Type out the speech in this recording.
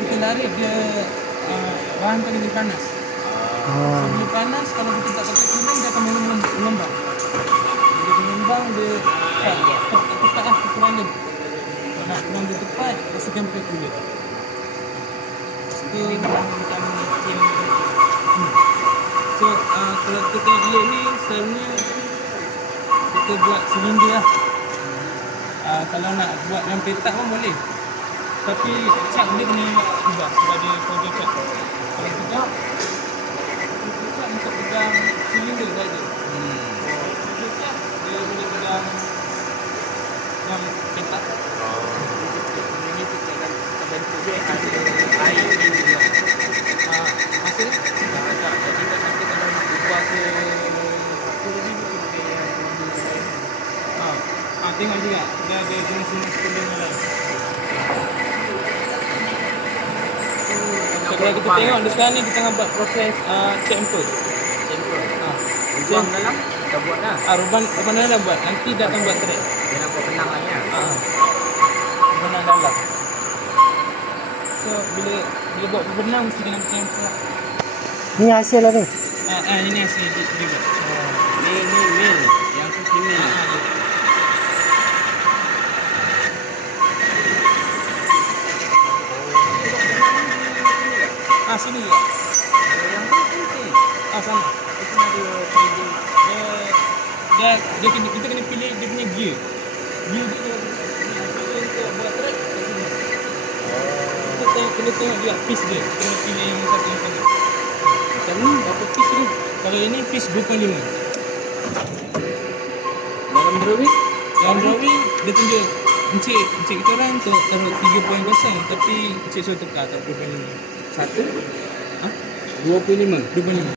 kita lari dia bahan tu lebih panas. So, bila panas kalau kita tak pakai cooling dia akan mengembang. Dia mengembang dia tepat lah ukuran dia. Kalau nak kurang dia tepat pastikan pakai cooling. So kalau kita tengok bilik ni sebenarnya kita buat silinder lah. Kalau nak buat yang petak pun boleh. Tapi cat dia kena ubah sebab dia powder cat. Kalau tidak untuk pegang silinder saja. Powder cat dia boleh pegang yang petak. Ini kita akan bentuk dia ada air ni juga. Masa ni? Tak. Jadi nanti kalau nak ubah ke apa lagi kita tengok juga. Dia ada jenis-jenis cooling yang lain. So, kalau kita tengok sekarang ni kita tengah buat proses chamfer. Rubang dalam dah buat dah. Rubang dalam dah buat. Nanti dah akan buat thread. Dia nak buat benang lah ya. Benang dalam. So bila buat benang mesti dengan chamfer lah. Ni hasil lah tu. Ini hasil dia buat. Ni mil. Yang tu sini. Sini juga. Yang tu sini. Sama. Itu ada kita kena pilih dia punya gear. Gear dia untuk buat track. Kita kena tengok juga piece dia. Kena pilih yang satu yang tengok. Macam ni berapa piece ni? Kalau ini piece 2.5. dalam drawing. Dalam drawing dia tunjuk encik kita orang untuk taruh 3.0 tapi encik suruh tukar tak 2.5. Satu 25.